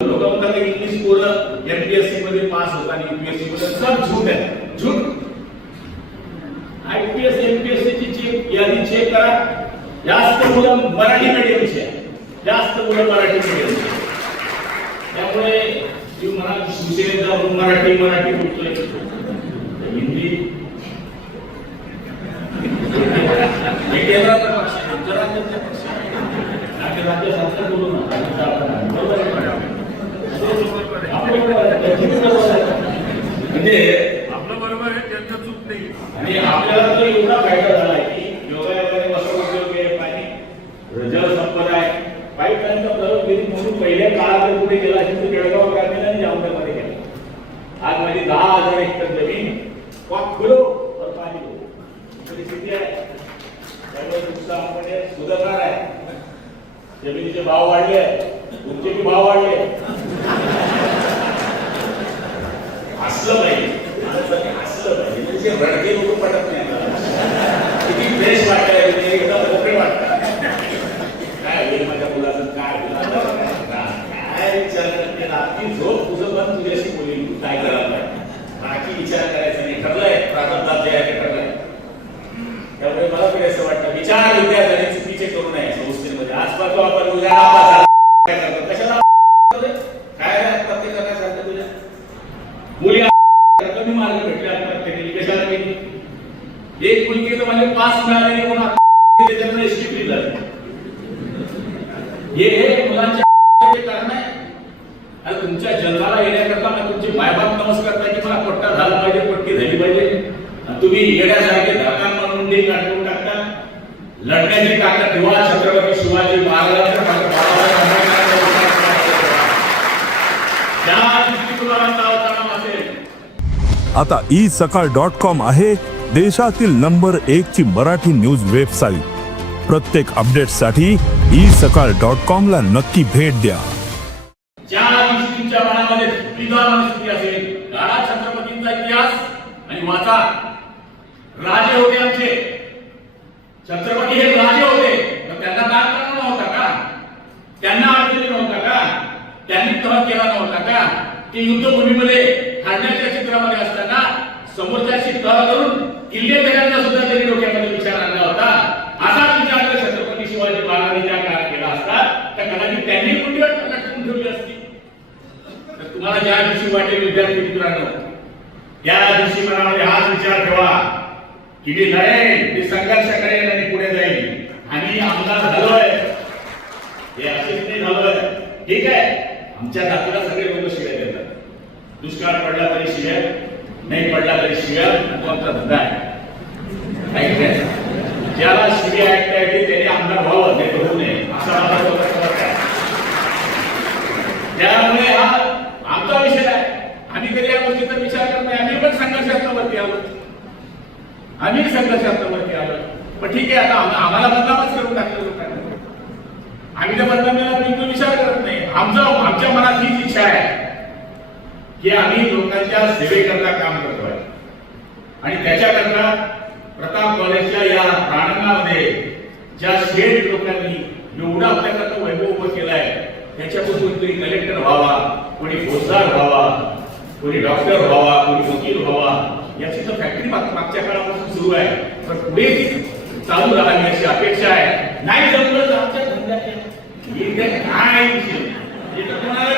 लोक इंग्लिश पोरं एमपीएससी मध्ये पास होतात आणि युपीएससी मध्ये सब झूट आहे. झूट आयपीएस एमपीएससी ची चेक यादी चेक करा. जास्त मुलं मराठी मीडियमची आहे जास्त मुलं मराठी मीडियमची त्यामुळे जी म्हणा शिवसेनेत जाऊन मराठी मराठी बोलतोय हिंदी. हे केंद्राचा पक्ष आहे, आमचा राज्याचा पक्ष आहे. आमच्या राज्यासारखं बोलू बरोबर आहे मॅडम? आपलं बरोबर आहे. तुम्ही बरोबर आहे. म्हणजे आपलं बरोबर आहे त्यांचं चूक नाही. आणि आपल्याला तर एवढा फायदा झाला आहे की योगायोगाने उद्योग आहे. प्रयोग म्हणून पहिल्या काळात कुठे गेला असेल तर बेळगाव ग्रामीण आणि जामनेरमध्ये गेला आज माझी दहा हजार हेक्टर जमीन वाक खुलो और पाणी परिस्थिती आहे. त्यामुळे तुमचं आपण सुधारणार आहे. जमिनीचे भाव वाढले तुमचे बी भाव वाढले हसलं पाहिजे माणसाने हसलं पाहिजे म्हणजे रडके लोक पडत नाही आपल्याला. किती फ्रेश वाटायला म्हणजे एकदम मोकळे वाटतात काय होईल माझ्या मुलाचं काय होईल आता काय काय विचार करते रात्री झोप तुझं पण तुझ्याशी बोलील तू काय करायला बाकी विचार करायचा नाही ठरलंय प्रारंभात जे आहे ठरलंय. त्यामुळे मला तरी असं वाटतं विचार विद्यार्थ्याने चुकीचे करू नये संस्थेमध्ये. आजपासून आपण उद्या काय कशाला म्हणजे? काय आत्महत्या करण्यासारखं तुझ्या? मुली कमी मार्ग भेटले आत्महत्या केली कशाला केली एक मुलगी तर म्हणजे पास मिळाले म्हणून आत्महत्या केली, त्याच्यामुळे हे हे मुलांच्या तुमच्या जन्माला येण्याकरता ना तुमची मायबाप नमस्कार करताय की मला पट्टा झाला पाहिजे पट्टी झाली पाहिजे. आणि तुम्ही येण्यासारखे धक्का म्हणून ते काढून टाकता. लढण्याची ताकद ठेवा छत्रपती शिवाजी महाराजांच्या आता ई सकाळ डॉट कॉम आहे देशातील नंबर एक ची मराठी न्यूज वेबसाईट. प्रत्येक अपडेटसाठी ई सकाळ डॉट कॉम ला नक्की भेट द्या. तुमच्या मनामध्ये विद्वान असेल. काळा छत्रपतींचा इतिहास आणि वाचा. राजे होते आमचे. छत्रपती हे राजे होते. त्यांना दान करणार नव्हता का? त्यांना अडचणी नव्हता का? त्यांनी तह केला नव्हता का? ते युद्धभूमीमध्ये हारण्याच्या चित्रामध्ये असताना समोरच्याशी तह करून किल्ले देण्याचा सुद्धा त्यांनी डोक्यामध्ये विचार आणला होता. असाच विचार छत्रपती शिवाजी महाराजांनी त्या काळात केला असता. तर कदाचित त्यांनी कुठे ठेवली असती? तुम्हाला ज्या दिवशी वाटेल विद्यार्थी मित्रांनो त्या दिवशी मनामध्ये हाच विचार ठेवा की मी लढेल मी संघर्ष करेल आणि पुढे जाईल. आणि आमदार झालोय हे असेच नाही झालोय ठीक आहे? आमच्या जातीला सगळे लोक शिव्या देतात. दुष्काळ पडला तरी शिव्या नाही पडला तरी शिव्या तो आमचा धंदा आहे. ऐकलंय? ज्याला शिव्या ऐकता येते त्याने आमदार व्हावं नाही तर होऊ नये. असा माझा आहे. त्यामुळे हा आमचा विषय आहे आम्ही कधी या गोष्टीचा विचार करत नाही. आम्ही पण संघर्षात्मक वरती आलो आम्ही संघर्षात्मक वरती आलो पण ठीक आहे आता आम्हाला बदनामच करून टाकलं लोकांनी. आम्ही त्या बदनामीला बिलकुल विचार करत नाही. आमचा आमच्या मनात हीच इच्छा आहे की आम्ही लोकांच्या सेवेकरता काम करतोय. आणि त्याच्याकरता प्रताप कॉलेजच्या या प्रांगणामध्ये ज्या शेठ लोकांनी एवढा आपल्याकरता वैभव उभं केलाय त्याच्यापासून कोणी कलेक्टर व्हावा कोणी फौजदार व्हावा कोणी डॉक्टर व्हावा कोणी वकील व्हावा याची तर फॅक्टरी मागच्या काळापासून सुरू आहे. पण पुढे चालू राहावी अशी अपेक्षा आहे. नाही जमलं तर आमच्या धंद्यात हे काय कोणाला